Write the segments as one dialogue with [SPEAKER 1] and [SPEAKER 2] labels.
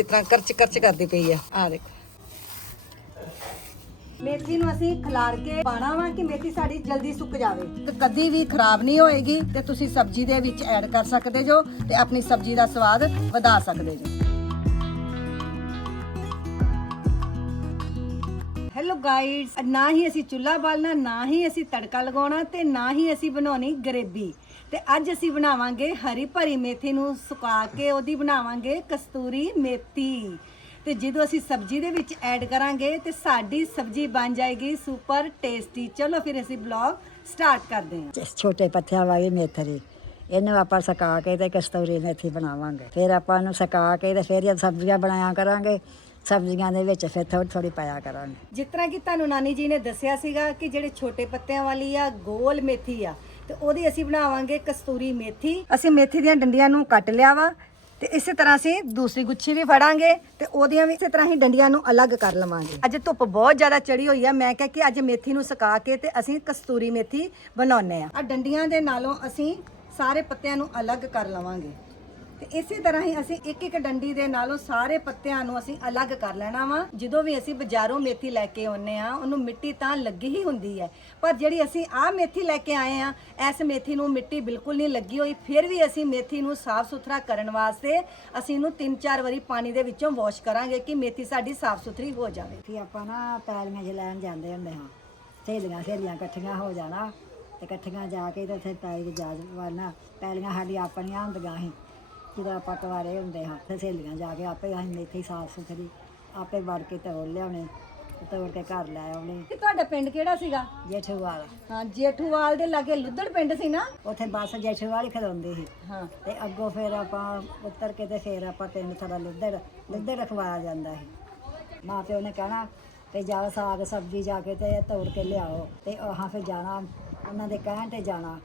[SPEAKER 1] ਕਿਤਨਾ ਕਰਚ ਕਰਚ ਕਰਦੀ ਪਈ ਆ। ਆ ਦੇਖੋ। ਮੇਥੀ ਨੂੰ ਅਸੀਂ ਖਿਲਾਰ ਕੇ ਪਾਣਾ ਵਾ ਕਿ ਮੇਥੀ ਸਾਡੀ ਜਲਦੀ ਸੁੱਕ ਜਾਵੇ। ਤੇ ਕਦੀ ਵੀ ਖਰਾਬ ਨਹੀਂ ਹੋਏਗੀ ਤੇ ਤੁਸੀਂ ਸਬਜ਼ੀ ਦੇ ਵਿੱਚ ਐਡ ਕਰ ਸਕਦੇ ਜੋ ਤੇ ਆਪਣੀ ਸਬਜ਼ੀ ਦਾ ਸਵਾਦ ਵਧਾ ਸਕਦੇ ਜੋ। ਹੈਲੋ ਗਾਈਡਸ ਨਾ ਹੀ ਅਸੀਂ ਚੁੱਲ੍ਹਾ ਬਾਲਣਾ, ਨਾ ਹੀ ਅਸੀਂ ਤੜਕਾ ਲਗਾਉਣਾ ਤੇ ਨਾ ਹੀ ਅਸੀਂ ਬਣਾਉਣੀ ਗਰੇਬੀ ਤੇ ਅੱਜ ਅਸੀਂ ਬਣਾਵਾਂਗੇ ਹਰੀ ਭਰੀ ਮੇਥੀ ਨੂੰ ਸੁਕਾ ਕੇ ਉਹਦੀ ਬਣਾਵਾਂਗੇ ਕਸਤੂਰੀ ਮੇਥੀ। ਤੇ ਜਦੋਂ ਅਸੀਂ ਸਬਜ਼ੀ ਦੇ ਵਿੱਚ ਐਡ ਕਰਾਂਗੇ ਤੇ ਸਾਡੀ ਸਬਜ਼ੀ ਬਣ ਜਾਏਗੀ ਸੁਪਰ ਟੇਸਟੀ ਚਲੋ ਫਿਰ ਅਸੀਂ ਬਲੌਗ ਸਟਾਰਟ ਕਰਦੇ ਹਾਂ।
[SPEAKER 2] ਛੋਟੇ ਪੱਥਿਆਂ ਵਾਲੀ ਮੇਥਰੀ ਇਹਨੂੰ ਆਪਾਂ ਸੁਕਾ ਕੇ ਤੇ ਕਸਤੂਰੀ ਮੇਥੀ ਬਣਾਵਾਂਗੇ। ਫਿਰ ਆਪਾਂ ਇਹਨੂੰ ਸੁਕਾ ਕੇ ਤੇ ਫਿਰ ਇਹ ਸਬਜ਼ੀਆਂ ਬਣਾਇਆ ਕਰਾਂਗੇ ਸਬਜ਼ੀਆਂ ਦੇ ਵਿੱਚ ਫਿਰ ਥੋੜੀ ਥੋੜੀ ਪਾਇਆ ਕਰਾਂਗੇ।
[SPEAKER 1] ਜਿਸ ਤਰ੍ਹਾਂ ਕਿ ਤੁਹਾਨੂੰ ਨਾਨੀ ਜੀ ਨੇ ਦੱਸਿਆ ਸੀਗਾ ਕਿ ਜਿਹੜੇ ਛੋਟੇ ਪੱਤਿਆਂ ਵਾਲੀ ਆ ਗੋਲ ਮੇਥੀ ਆ ਤੇ ਉਹਦੀ ਅਸੀਂ ਬਣਾਵਾਂਗੇ ਕਸਤੂਰੀ ਮੇਥੀ। ਅਸੀਂ ਮੇਥੀ ਦੀਆਂ ਡੰਡੀਆਂ ਨੂੰ ਕੱਟ ਲਿਆ ਵਾ ਤੇ ਇਸੇ ਤਰ੍ਹਾਂ ਅਸੀਂ ਦੂਸਰੀ ਗੁੱਛੀ ਵੀ ਫੜਾਂਗੇ ਤੇ ਉਹਦੀਆਂ ਵੀ ਇਸੇ ਤਰ੍ਹਾਂ ਹੀ ਡੰਡੀਆਂ ਨੂੰ ਅਲੱਗ ਕਰ ਲਵਾਂਗੇ। ਅੱਜ ਧੁੱਪ ਬਹੁਤ ਜ਼ਿਆਦਾ ਚੜੀ ਹੋਈ ਆ, ਮੈਂ ਕਿਹਾ ਕਿ ਅੱਜ ਮੇਥੀ ਨੂੰ ਸੁਕਾ ਕੇ ਤੇ ਅਸੀਂ ਕਸਤੂਰੀ ਮੇਥੀ ਬਣਾਉਨੇ ਆ। ਆ ਡੰਡੀਆਂ ਦੇ ਨਾਲੋਂ ਅਸੀਂ ਸਾਰੇ ਪੱਤਿਆਂ ਨੂੰ ਅਲੱਗ ਕਰ ਲਵਾਂਗੇ। ਤੇ ਇਸੇ ਤਰ੍ਹਾਂ ਹੀ ਅਸੀਂ ਇੱਕ ਇੱਕ ਡੰਡੀ ਦੇ ਨਾਲੋਂ ਸਾਰੇ ਪੱਤਿਆਂ ਨੂੰ ਅਸੀਂ ਅਲੱਗ ਕਰ ਲੈਣਾ ਵਾ। ਜਦੋਂ ਵੀ ਅਸੀਂ ਬਾਜ਼ਾਰੋਂ ਮੇਥੀ ਲੈ ਕੇ ਆਉਨੇ ਆ ਉਹਨੂੰ ਮਿੱਟੀ ਤਾਂ ਲੱਗੀ ਹੀ ਹੁੰਦੀ ਹੈ। ਪਰ ਜਿਹੜੀ ਅਸੀਂ ਆਹ ਮੇਥੀ ਲੈ ਕੇ ਆਏ ਆ ਇਸ ਮੇਥੀ ਨੂੰ ਮਿੱਟੀ ਬਿਲਕੁਲ ਨਹੀਂ ਲੱਗੀ ਹੋਈ। ਫਿਰ ਵੀ ਅਸੀਂ ਮੇਥੀ ਨੂੰ ਸਾਫ਼ ਸੁਥਰਾ ਕਰਨ ਵਾਸਤੇ ਅਸੀਂ ਇਹਨੂੰ 3-4 ਵਾਰੀ ਪਾਣੀ ਦੇ ਵਿੱਚੋਂ ਵਾਸ਼ ਕਰਾਂਗੇ ਕਿ ਮੇਥੀ ਸਾਡੀ ਸਾਫ਼ ਸੁਥਰੀ ਹੋ ਜਾਵੇ।
[SPEAKER 2] ਫਿਰ ਆਪਾਂ ਨਾ ਪੈਲੀਆਂ 'ਚ ਲੈਣ ਜਾਂਦੇ ਹੁੰਦੇ ਹਾਂ। ਸਹੇਲੀਆਂ ਸਹੇਲੀਆਂ ਇਕੱਠੀਆਂ ਹੋ ਜਾਣਾ, ਤੇ ਇਕੱਠੀਆਂ ਜਾ ਕੇ ਤੇ ਉੱਥੇ ਪੈਲੀ 'ਚ ਜਾ ਵੜਨਾ ਪੈਲੀਆਂ ਸਾਡੀਆਂ ਆਪਣੀਆਂ ਹੁੰਦੀਆਂ ਸੀ। ਜਦੋਂ ਆਪਾਂ ਕੁਆਰੇ ਹੁੰਦੇ ਹਾਂ ਤੇ ਸਹੇਲੀਆਂ ਜਾ ਕੇ ਆਪੇ ਅਸੀਂ ਮੇਥੀ ਸਾਫ਼ ਸੁਥਰੀ ਆਪੇ ਵੜ ਕੇ ਤੋੜ ਲਿਆਉਣੇ ਤੇ ਤੋੜ ਕੇ ਘਰ ਲੈ ਆਉਣੇ।
[SPEAKER 1] ਕਿ ਤੁਹਾਡਾ ਪਿੰਡ ਕਿਹੜਾ ਸੀਗਾ?
[SPEAKER 2] ਜੇਠੂ ਵਾਲਾ
[SPEAKER 1] ਹਾਂ ਜੇਠੂਵਾਲ ਦੇ ਲਾਗੇ ਲੁੱਦੜ ਪਿੰਡ ਸੀ ਨਾ?
[SPEAKER 2] ਉੱਥੇ ਬੱਸ ਜੇਠੂ ਵਾਲੀ ਖਲੋਂਦੀ ਸੀ।
[SPEAKER 1] ਹਾਂ।
[SPEAKER 2] ਤੇ ਅੱਗੋਂ ਫਿਰ ਆਪਾਂ ਉੱਤਰ ਕੇ ਤੇ ਫਿਰ ਆਪਾਂ ਤਿੰਨ ਥੜਾ ਲੁੱਦੜ ਲੁੱਦੜ ਰਖਵਾਇਆ ਜਾਂਦਾ ਸੀ। ਮਾਂ ਪਿਓ ਨੇ ਕਹਿਣਾ ਤੇ ਜਾਓ ਸਾਗ ਸਬਜ਼ੀ ਜਾ ਕੇ ਤੇ ਤੋੜ ਕੇ ਲਿਆਓ। ਤੇ ਆਹਾਂ ਫਿਰ ਜਾਣਾ ਉਹਨਾਂ ਦੇ ਕਹਿਣ ਤੇ ਜਾਣਾ।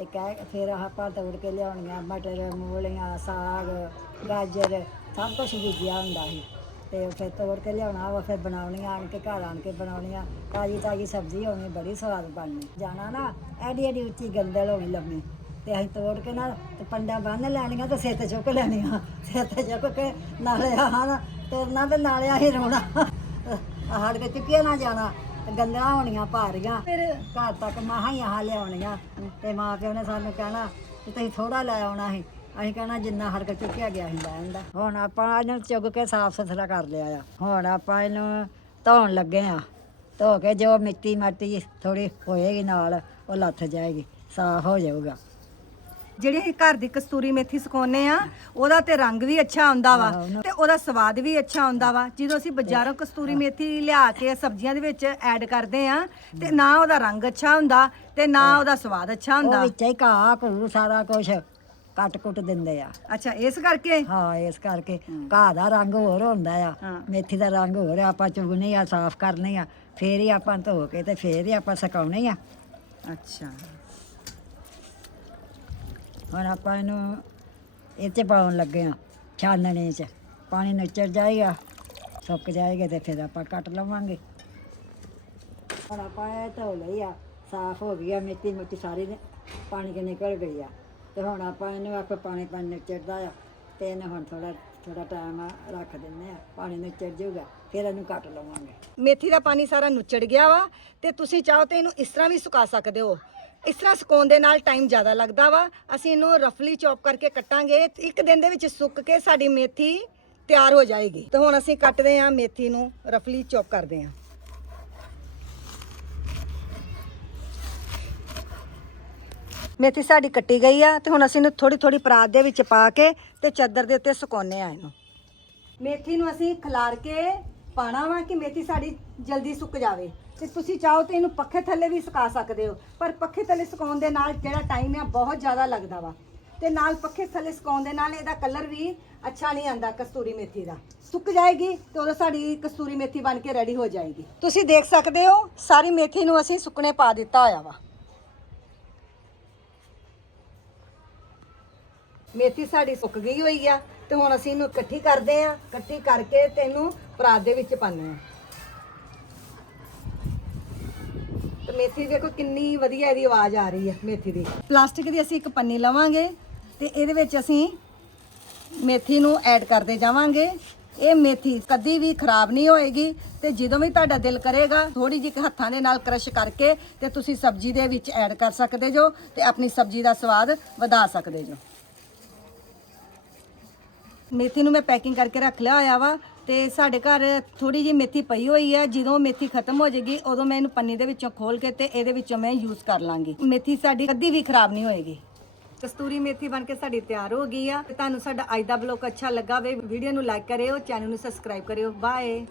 [SPEAKER 2] ਤੇ ਕਹਿ ਫਿਰ ਆਪਾਂ ਤੋੜ ਕੇ ਲਿਆਉਣੀਆਂ ਮਟਰ, ਮੂਲੀਆਂ, ਸਾਗ, ਗਾਜਰ, ਸਭ ਕੁਝ ਬੀਜਿਆ ਹੁੰਦਾ ਸੀ। ਤੇ ਫਿਰ ਤੋੜ ਕੇ ਲਿਆਉਣਾ ਵਾ, ਫਿਰ ਬਣਾਉਣੀਆਂ, ਆਣ ਕੇ ਘਰ ਆਣ ਕੇ ਬਣਾਉਣੀਆਂ। ਤਾਜੀ ਤਾਜੀ ਸਬਜ਼ੀ ਹੋਣੀ, ਬੜੀ ਸਵਾਦ ਬਣਨੀ। ਜਾਣਾ ਨਾ, ਐਡੀ ਐਡੀ ਉੱਚੀ ਗੰਦਲ ਹੋਣੀ ਲੰਮੀ। ਤੇ ਅਸੀਂ ਤੋੜ ਕੇ ਨਾ, ਤੇ ਪੰਡਾ ਬੰਨ ਲੈਣੀਆਂ ਤੇ ਸਿਰ ਤੇ ਚੁੱਕ ਲੈਣੀਆਂ। ਸਿਰ ਤੇ ਚੁੱਕ ਕੇ ਨਾਲੇ ਆਹ ਤੁਰਨਾ ਤੇ ਨਾਲੇ ਅਸੀਂ ਰੋਣਾ। ਹੜ ਕੇ ਚੁੱਕਿਆ ਨਾ ਜਾਣਾ। ਤੇ ਹੋਣੀਆਂ ਭਾਰੀਆਂ
[SPEAKER 1] ਫਿਰ
[SPEAKER 2] ਘਰ ਤੱਕ ਮਾਹਾਂ ਹੀ ਆਹ ਲਿਆਉਣੀਆਂ। ਤੇ ਮਾਂ ਪਿਓ ਨੇ ਸਾਨੂੰ ਕਹਿਣਾ ਕਿ ਤੁਸੀਂ ਥੋੜਾ ਲੈ ਆਉਣਾ ਸੀ। ਅਸੀਂ ਕਹਿਣਾ, ਜਿੰਨਾ ਹਰਕਤ ਚੁੱਕਿਆ ਗਿਆ ਸੀ, ਲੈ ਆਂਦਾ ਹੁਣ ਆਪਾਂ ਇਹਨੂੰ ਚੁੱਗ ਕੇ ਸਾਫ਼ ਸੁਥਰਾ ਕਰ ਲਿਆ ਆ। ਹੁਣ ਆਪਾਂ ਇਹਨੂੰ ਧੋਣ ਲੱਗੇ ਆ। ਧੋ ਕੇ ਜੋ ਮਿੱਟੀ ਮਾਟੀ ਥੋੜੀ ਹੋਏਗੀ ਨਾਲ, ਉਹ ਲੱਥ ਜਾਏਗੀ। ਸਾਫ਼ ਹੋ ਜਾਊਗਾ।
[SPEAKER 1] ਜਿਹੜੀ ਅਸੀਂ ਘਰ ਦੀ ਕਸਤੂਰੀ ਮੇਥੀ ਸੁਕਾਉਂਦੇ ਆ ਉਹਦਾ ਤੇ ਰੰਗ ਵੀ ਅੱਛਾ ਆਉਂਦਾ ਵਾ ਤੇ ਉਹਦਾ ਸਵਾਦ ਵੀ ਅੱਛਾ ਆਉਂਦਾ ਵਾ। ਜਦੋਂ ਅਸੀਂ ਬਾਜ਼ਾਰੋਂ ਕਸਤੂਰੀ ਮੇਥੀ ਲਿਆ ਕੇ ਸਬਜ਼ੀਆਂ ਦੇ ਵਿੱਚ ਐਡ ਕਰਦੇ ਆ ਤੇ ਨਾ ਉਹਦਾ ਰੰਗ ਅੱਛਾ ਹੁੰਦਾ ਤੇ ਨਾ ਉਹਦਾ ਸਵਾਦ ਅੱਛਾ
[SPEAKER 2] ਉਹ
[SPEAKER 1] ਹੁੰਦਾ
[SPEAKER 2] ਵਿੱਚ ਹੀ ਘਾਹ ਘੂ ਸਾਰਾ ਕੁਝ ਕੱਟ ਕੁੱਟ ਦਿੰਦੇ ਆ।
[SPEAKER 1] ਅੱਛਾ ਇਸ ਕਰਕੇ?
[SPEAKER 2] ਹਾਂ ਇਸ ਕਰਕੇ। ਘਾਹ ਦਾ ਰੰਗ ਹੋਰ ਹੁੰਦਾ ਆ।
[SPEAKER 1] ਹਾਂ।
[SPEAKER 2] ਮੇਥੀ ਦਾ ਰੰਗ ਹੋਰ ਆ ਆਪਾਂ ਚੁਗਣੀ ਆ ਸਾਫ਼ ਕਰਨੀ ਆ ਫੇਰ ਹੀ ਆਪਾਂ ਧੋ ਕੇ ਤੇ ਫੇਰ ਹੀ ਆਪਾਂ ਸੁਕਾਉਣੀ ਆ।
[SPEAKER 1] ਅੱਛਾ।
[SPEAKER 2] ਹੁਣ ਆਪਾਂ ਇਹਨੂੰ ਇਹ 'ਚ ਪਾਉਣ ਲੱਗੇ ਆ ਛਾਨਣੇ 'ਚ। ਪਾਣੀ ਨੱਚਰ ਜਾਏਗਾ, ਸੁੱਕ ਜਾਏਗਾ ਤੇ ਫਿਰ ਆਪਾਂ ਕੱਟ ਲਵਾਂਗੇ। ਹੁਣ ਆਪਾਂ ਇਹ ਧੋ ਲਈ ਆ, ਸਾਫ਼ ਹੋ ਗਈ ਆ, ਮਿੱਟੀ ਮਿੱਟੀ ਸਾਰੀ ਪਾਣੀ ਕੇ ਨਿਕਲ ਗਈ ਆ। ਤੇ ਹੁਣ ਆਪਾਂ ਇਹਨੂੰ ਆਪੇ ਪਾਣੀ ਪਾਣੀ ਨੱਚਰਦਾ ਆ, ਤੇ ਇਹਨੂੰ ਹੁਣ ਥੋੜਾ ਥੋੜਾ ਟਾਈਮ ਰੱਖ ਦਿੰਦੇ ਆ, ਪਾਣੀ ਨੱਚਰ ਜਾਊਗਾ, ਫਿਰ ਇਹਨੂੰ ਕੱਟ ਲਵਾਂਗੇ।
[SPEAKER 1] ਮੇਥੀ ਦਾ ਪਾਣੀ ਸਾਰਾ ਨੁੱਚੜ ਗਿਆ ਵਾ, ਤੇ ਤੁਸੀਂ ਚਾਹੋ ਤੇ ਇਹਨੂੰ ਇਸ ਤਰ੍ਹਾਂ ਵੀ ਸੁਕਾ ਸਕਦੇ ਹੋ। ਇਸ ਤਰ੍ਹਾਂ ਸੁਕਾਉਣ ਦੇ ਨਾਲ ਟਾਈਮ ਜ਼ਿਆਦਾ ਲੱਗਦਾ ਵਾ। ਅਸੀਂ ਇਹਨੂੰ ਰਫਲੀ ਚੌਪ ਕਰਕੇ ਕੱਟਾਂਗੇ। ਇੱਕ ਦਿਨ ਦੇ ਵਿੱਚ ਸੁੱਕ ਕੇ ਸਾਡੀ ਮੇਥੀ ਤਿਆਰ ਹੋ ਜਾਏਗੀ। ਤੇ ਹੁਣ ਅਸੀਂ ਕੱਟਦੇ ਹਾਂ ਮੇਥੀ ਨੂੰ ਰਫਲੀ ਚੌਪ ਕਰਦੇ ਹਾਂ। ਮੇਥੀ ਸਾਡੀ ਕੱਟੀ ਗਈ ਆ ਤੇ ਹੁਣ ਅਸੀਂ ਇਹਨੂੰ ਥੋੜੀ ਥੋੜੀ ਪਰਾਤ ਦੇ ਵਿੱਚ ਪਾ ਕੇ ਤੇ ਚਾਦਰ ਦੇ ਉੱਤੇ ਸੁਕਾਉਨੇ ਆ ਇਹਨੂੰ। ਮੇਥੀ ਨੂੰ ਅਸੀਂ ਖਿਲਾਰ ਕੇ ਪਾਣਾ ਵਾ ਕਿ ਮੇਥੀ ਸਾਡੀ ਜਲਦੀ ਸੁੱਕ ਜਾਵੇ। ਤੇ ਤੁਸੀਂ ਚਾਹੋ ਤੇ ਇਹਨੂੰ ਪੱਖੇ ਥੱਲੇ ਵੀ ਸੁਕਾ ਸਕਦੇ ਹੋ। ਪਰ ਪੱਖੇ ਥੱਲੇ ਸੁਕਾਉਣ ਦੇ ਨਾਲ ਜਿਹੜਾ ਟਾਈਮ ਆ ਬਹੁਤ ਜ਼ਿਆਦਾ ਲੱਗਦਾ ਵਾ। ਤੇ ਨਾਲ ਪੱਖੇ ਥੱਲੇ ਸੁਕਾਉਣ ਦੇ ਨਾਲ ਇਹਦਾ ਕਲਰ ਵੀ ਅੱਛਾ ਨਹੀਂ ਆਂਦਾ ਕਸਤੂਰੀ ਮੇਥੀ ਦਾ। ਸੁੱਕ ਜਾਏਗੀ ਤੇ ਉਦੋਂ ਸਾਡੀ ਕਸਤੂਰੀ ਮੇਥੀ ਬਣ ਕੇ ਰੈਡੀ ਹੋ ਜਾਏਗੀ। ਤੁਸੀਂ ਦੇਖ ਸਕਦੇ ਹੋ, ਸਾਰੀ ਮੇਥੀ ਨੂੰ ਅਸੀਂ ਸੁੱਕਣੇ ਪਾ ਦਿੱਤਾ ਹੋਇਆ ਵਾ। ਮੇਥੀ ਸਾਡੀ ਸੁੱਕ ਗਈ ਹੋਈ ਆ ਤੇ ਹੁਣ ਅਸੀਂ ਇਹਨੂੰ ਇਕੱਠੀ ਕਰਦੇ ਆ। ਇਕੱਠੀ ਕਰਕੇ ਤੇ ਇਹਨੂੰ ਪਰਾਤ ਦੇ ਵਿੱਚ ਪਾਉਂਦੇ ਆ। ਮੇਥੀ ਦੇਖੋ ਕਿੰਨੀ ਵਧੀਆ ਇਹਦੀ ਆਵਾਜ਼ ਆ ਰਹੀ ਹੈ, ਮੇਥੀ ਦੀ। ਪਲਾਸਟਿਕ ਦੀ ਅਸੀਂ ਇੱਕ ਪੰਨੀ ਲਵਾਂਗੇ ਤੇ ਇਹਦੇ ਵਿੱਚ ਅਸੀਂ ਮੇਥੀ ਨੂੰ ਐਡ ਕਰਦੇ ਜਾਵਾਂਗੇ। ਇਹ ਮੇਥੀ ਕਦੀ ਵੀ ਖਰਾਬ ਨਹੀਂ ਹੋਏਗੀ ਤੇ ਜਦੋਂ ਵੀ ਤੁਹਾਡਾ ਦਿਲ ਕਰੇਗਾ ਥੋੜੀ ਜਿਹੀ ਹੱਥਾਂ ਦੇ ਨਾਲ ਕ੍ਰਸ਼ ਕਰਕੇ ਤੇ ਤੁਸੀਂ ਸਬਜ਼ੀ ਦੇ ਵਿੱਚ ਐਡ ਕਰ ਸਕਦੇ ਜੋ ਤੇ ਆਪਣੀ ਸਬਜ਼ੀ ਦਾ ਸਵਾਦ ਵਧਾ ਸਕਦੇ ਜੋ। ਮੇਥੀ ਨੂੰ ਮੈਂ ਪੈਕਿੰਗ ਕਰਕੇ ਰੱਖ ਲਿਆ ਹੋਇਆ ਵਾ ਤੇ ਸਾਡੇ ਘਰ ਥੋੜੀ ਜਿਹੀ ਮੇਥੀ ਪਈ ਹੋਈ ਹੈ ਜਦੋਂ ਮੇਥੀ ਖਤਮ ਹੋ ਜਾਏਗੀ, ਉਦੋਂ ਮੈਂ ਇਹਨੂੰ ਪੰਨੀ ਦੇ ਵਿੱਚੋਂ ਖੋਲ ਕੇ ਤੇ ਇਹਦੇ ਵਿੱਚੋਂ ਮੈਂ ਯੂਜ਼ ਕਰ ਲਾਂਗੀ। ਮੇਥੀ ਸਾਡੀ ਕਦੀ ਵੀ ਖਰਾਬ ਨਹੀਂ ਹੋਏਗੀ। ਕਸਤੂਰੀ ਮੇਥੀ ਬਣ ਕੇ ਸਾਡੀ ਤਿਆਰ ਹੋ ਗਈ ਆ। ਤੇ ਤੁਹਾਨੂੰ ਸਾਡਾ ਅੱਜ ਦਾ ਬਲੌਗ ਅੱਛਾ ਲੱਗਾ ਵੇ ਵੀਡੀਓ ਨੂੰ ਲਾਈਕ ਕਰਿਓ ਚੈਨਲ ਨੂੰ ਸਬਸਕ੍ਰਾਈਬ ਕਰਿਓ। ਬਾਏ